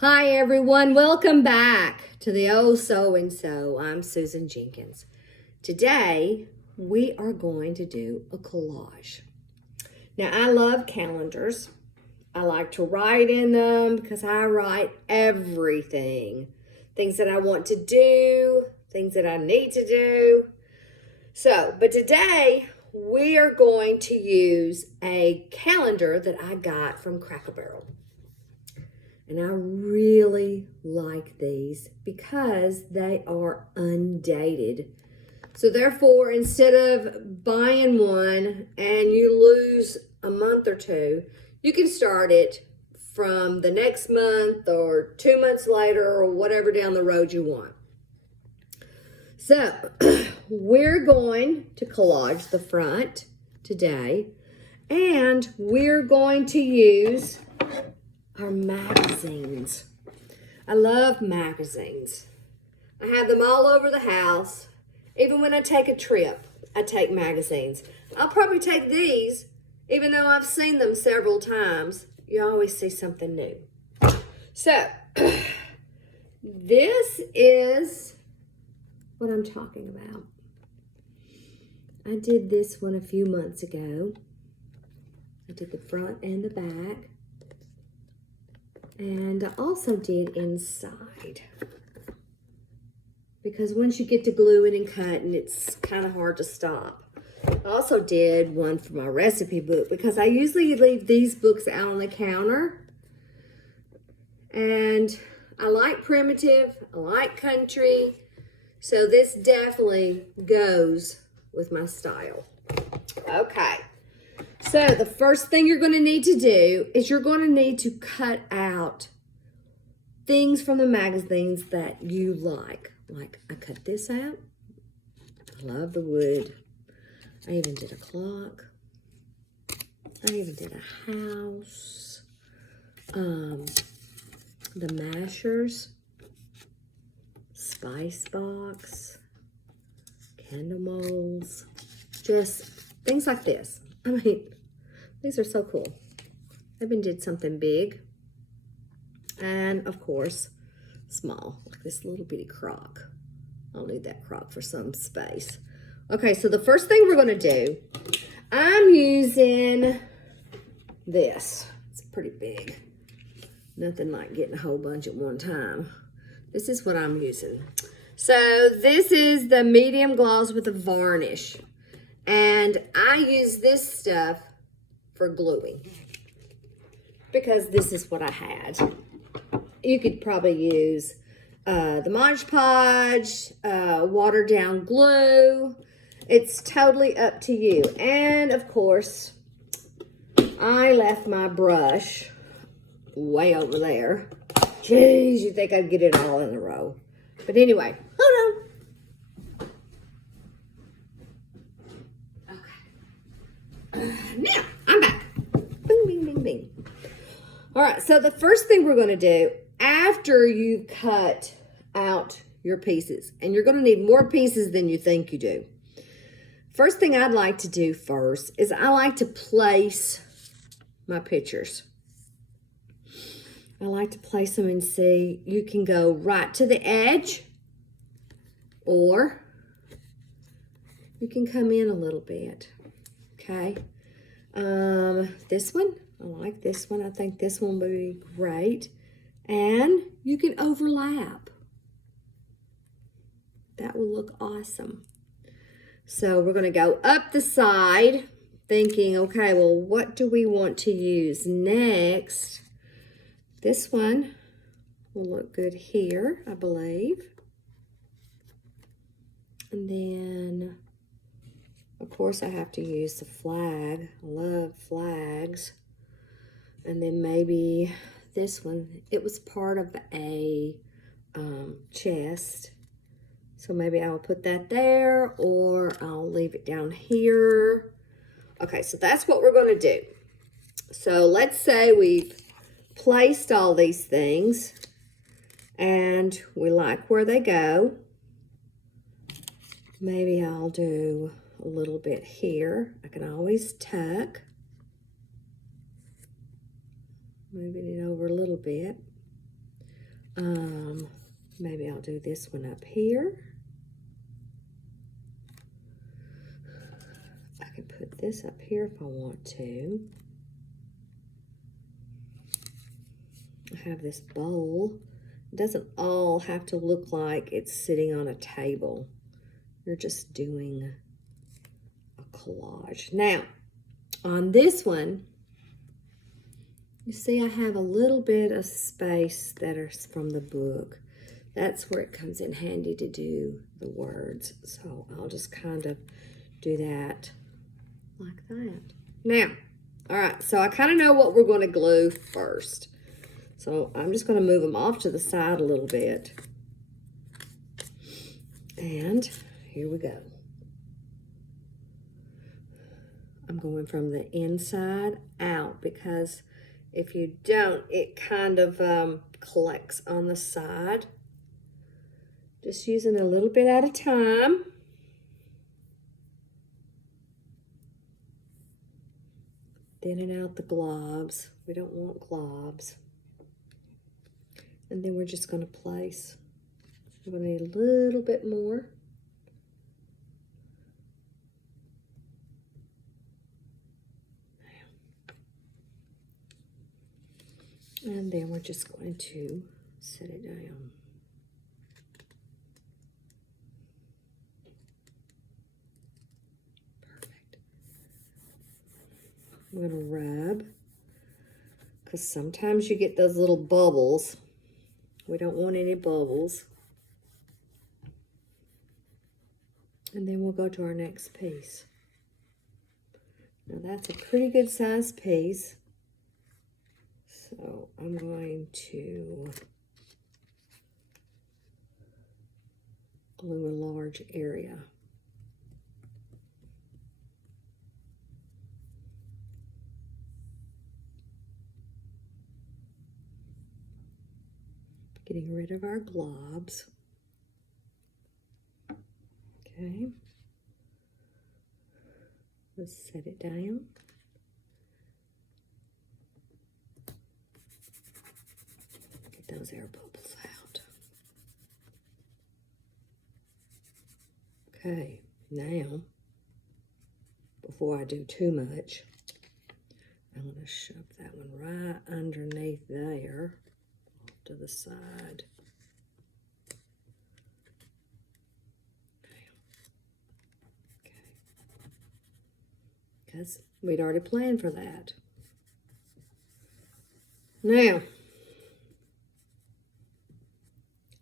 Hi everyone, welcome back to the Oh So and So. I'm Susan Jenkins. Today we are going to do a collage. Now I love calendars. I like to write in them because I write everything. Things that I want to do, things that I need to do. But today we are going to use a calendar that I got from Cracker Barrel. And I really like these because they are undated. So therefore, instead of buying one and you lose a month or two, you can start it from the next month or 2 months later or whatever down the road you want. So we're going to collage the front today, and we're going to use our magazines. I love magazines. I have them all over the house. Even when I take a trip, I take magazines. I'll probably take these, even though I've seen them several times. You always see something new. So, this is what I'm talking about. I did this one a few months ago. I did the front and the back. And I also did inside, because once you get to gluing and cutting, it's kind of hard to stop. I also did one for my recipe book because I usually leave these books out on the counter. And I like primitive, I like country, so this definitely goes with my style. Okay. So the first thing you're going to need to do is you're going to need to cut out things from the magazines that you like. Like I cut this out. I love the wood. I even did a clock. I even did a house. The mashers. Spice box. Candle molds. Just things like this. I mean, these are so cool. I even did something big. And, of course, small, like this little bitty crock. I'll need that crock for some space. Okay, so the first thing we're going to do, I'm using this. It's pretty big. Nothing like getting a whole bunch at one time. This is what I'm using. So, this is the medium gloss with a varnish. And I use this stuff for gluing because this is what I had. You could probably use the Mod Podge, watered down glue. It's totally up to you. And of course, I left my brush way over there. Jeez, you think I'd get it all in a row. But anyway, hold on. Now, I'm back. Bing, bing, bing, bing. All right, so the first thing we're going to do after you cut out your pieces, and you're going to need more pieces than you think you do. First thing I'd like to do first is I like to place my pictures. I like to place them and see. You can go right to the edge, or you can come in a little bit. Okay, this one, I like this one. I think this one would be great. And you can overlap. That will look awesome. So we're gonna go up the side thinking, okay, well, what do we want to use next? This one will look good here, I believe. And then, of course, I have to use the flag. I love flags. And then maybe this one, it was part of a chest. So maybe I'll put that there, or I'll leave it down here. Okay, so that's what we're going to do. So let's say we've placed all these things and we like where they go. Maybe I'll do a little bit here. I can always tuck. Moving it over a little bit. Maybe I'll do this one up here. I can put this up here if I want to. I have this bowl. It doesn't all have to look like it's sitting on a table. You're just doing a collage. Now, on this one, you see I have a little bit of space that are from the book. That's where it comes in handy to do the words. So I'll just kind of do that like that. Now, all right, so I kind of know what we're going to glue first. So I'm just going to move them off to the side a little bit. And here we go. I'm going from the inside out because if you don't, it kind of collects on the side. Just using a little bit at a time. Thinning out the globs. We don't want globs. And then we're just going to place. We're going to need a little bit more. And then we're just going to set it down. Perfect. I'm going to rub, because sometimes you get those little bubbles. We don't want any bubbles. And then we'll go to our next piece. Now that's a pretty good size piece. So I'm going to glue a large area. Getting rid of our globs. Okay. Let's set it down. Get those air bubbles out. Okay, now, before I do too much, I'm going to shove that one right underneath there, off to the side. Because we'd already planned for that. Now,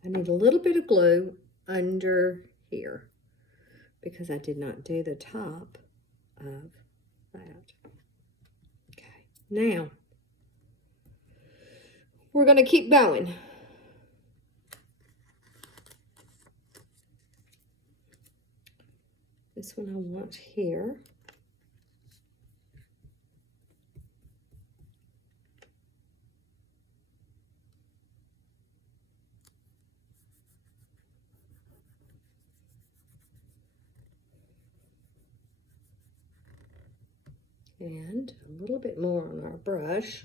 I need a little bit of glue under here because I did not do the top of that. Okay, now we're going to keep going. This one I want here. And a little bit more on our brush.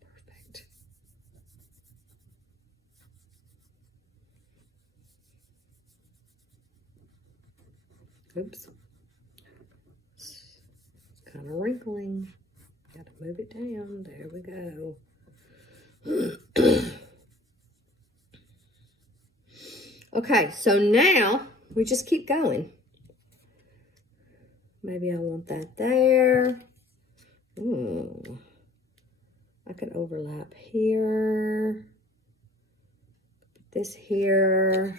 Perfect. Oops. It's kind of wrinkling. Got to move it down. There we go. Okay, so now we just keep going. Maybe I want that there. Ooh. I can overlap here. Put this here.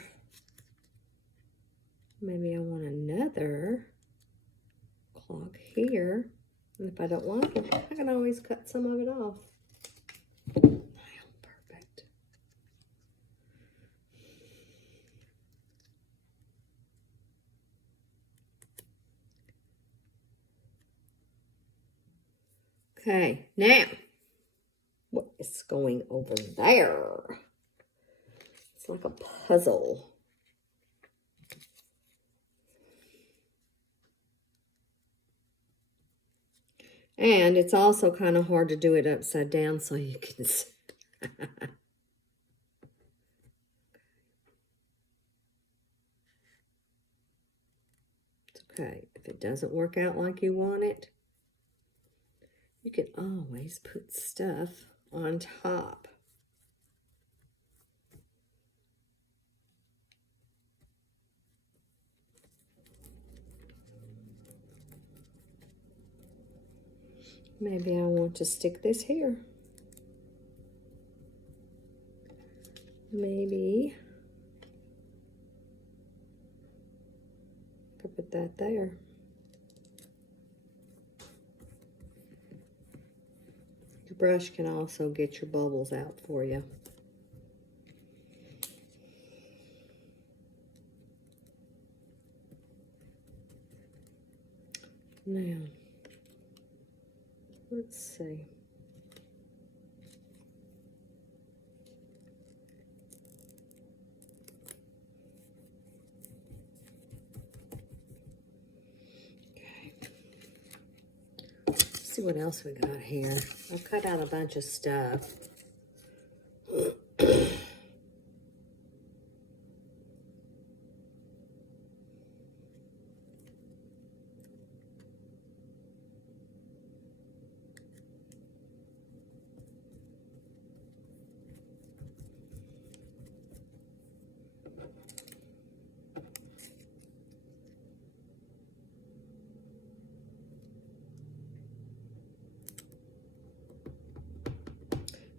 Maybe I want another clock here. And if I don't like it, I can always cut some of it off. Perfect. Okay, now what is going over there? It's like a puzzle. And it's also kind of hard to do it upside down so you can see. It's okay. If it doesn't work out like you want it, you can always put stuff on top. Maybe I want to stick this here. Maybe I could put that there. Your brush can also get your bubbles out for you. Now, let's see. Okay. Let's see what else we got here. I've cut out a bunch of stuff.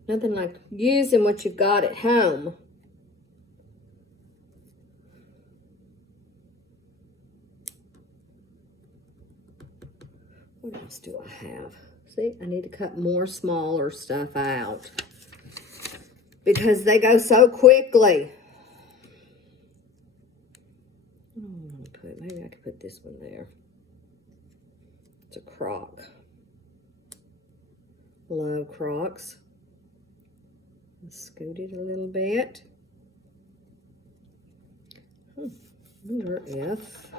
Nothing like using what you've got at home. What else do I have? See, I need to cut more smaller stuff out because they go so quickly. Maybe I could put this one there. It's a crock. Love crocks. Scoot it a little bit. I wonder if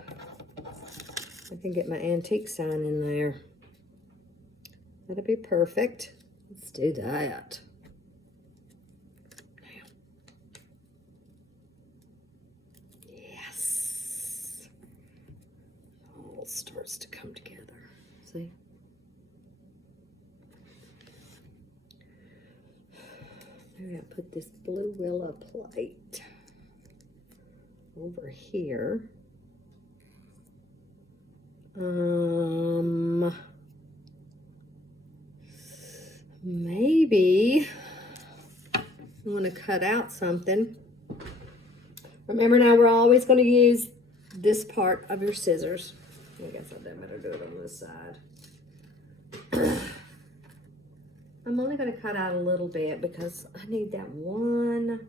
I can get my antique sign in there. That'll be perfect. Let's do that. Yes. It all starts to come together. See? Maybe I'll put this blue willow plate over here. Maybe I want to cut out something. Remember now, we're always going to use this part of your scissors. I guess I better do it on this side. I'm only going to cut out a little bit because I need that one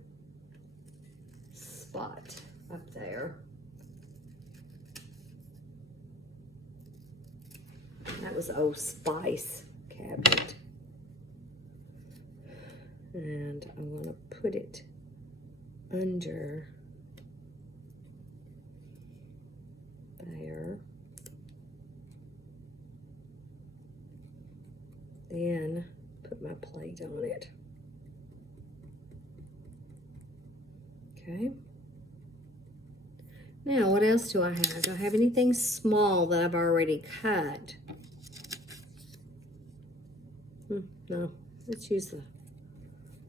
spot up there. That was Old Spice cabinet. And I want to put it under there. Then put my plate on it. Okay. Now, what else do I have? Do I have anything small that I've already cut? No. Let's use the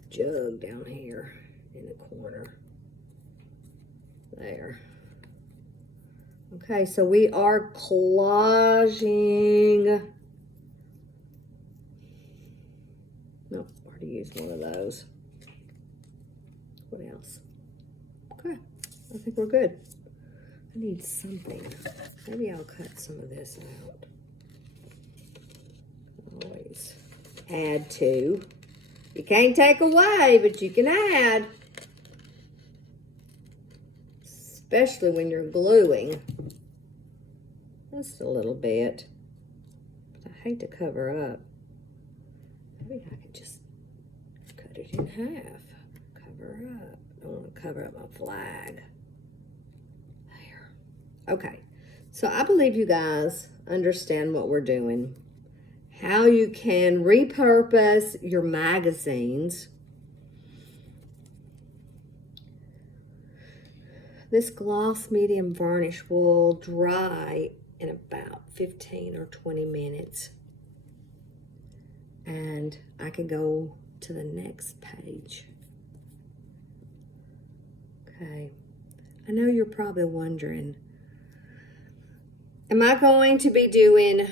jug down here in the corner. There. Okay, so we are collaging. Nope, already used one of those. What else? Okay, I think we're good. I need something. Maybe I'll cut some of this out. Always add to. You can't take away, but you can add. Especially when you're gluing. Just a little bit. But I hate to cover up. Maybe I could just cut it in half. Cover up. I don't want to cover up my flag. There. Okay. So I believe you guys understand what we're doing. How you can repurpose your magazines. This gloss medium varnish will dry in about 15 or 20 minutes. And I can go to the next page. Okay. I know you're probably wondering, am I going to be doing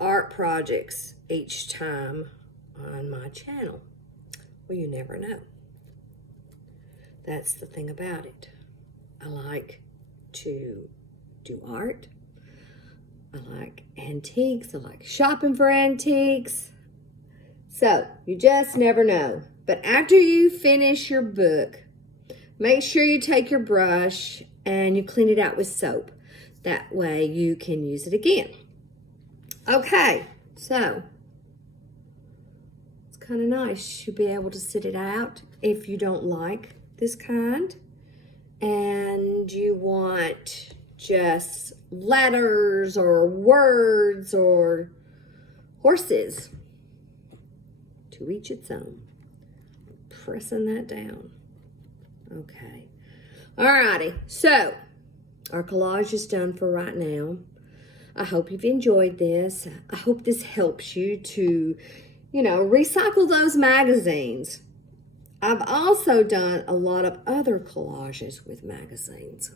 art projects each time on my channel? Well, you never know. That's the thing about it. I like to do art. I like antiques. I like shopping for antiques. So, you just never know. But after you finish your book, make sure you take your brush and you clean it out with soap. That way you can use it again. Okay, so it's kind of nice. You'll be able to sit it out if you don't like this kind and you want just letters or words or horses. To each its own. Pressing that down. Okay. Alrighty, so our collage is done for right now. I hope you've enjoyed this. I hope this helps you to, recycle those magazines. I've also done a lot of other collages with magazines.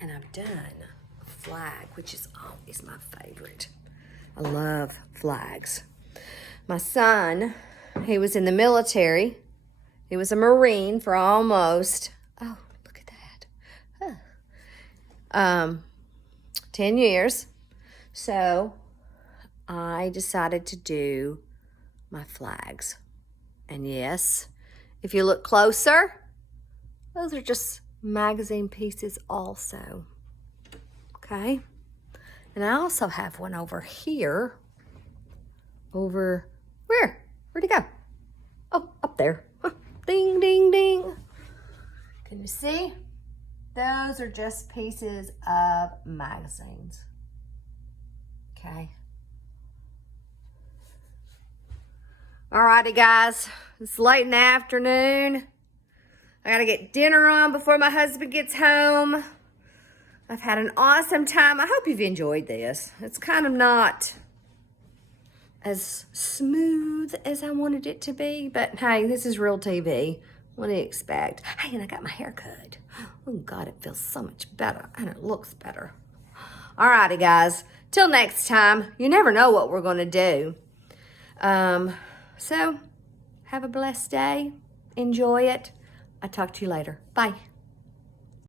And I've done a flag, which is always my favorite. I love flags. My son, he was in the military. He was a Marine for almost, oh, look at that. 10 years. So I decided to do my flags. And yes, if you look closer, those are just magazine pieces also. Okay. And I also have one over here. Over where? Where'd it go? Oh, up there. Ding, ding, ding. Can you see? Those are just pieces of magazines. Okay. Alrighty, guys. It's late in the afternoon. I gotta get dinner on before my husband gets home. I've had an awesome time. I hope you've enjoyed this. It's kind of not as smooth as I wanted it to be, but hey, this is real TV. What do you expect? Hey, and I got my hair cut. Oh God, it feels so much better and it looks better. Alrighty, guys. Till next time, you never know what we're gonna do. So have a blessed day. Enjoy it. I'll talk to you later. Bye.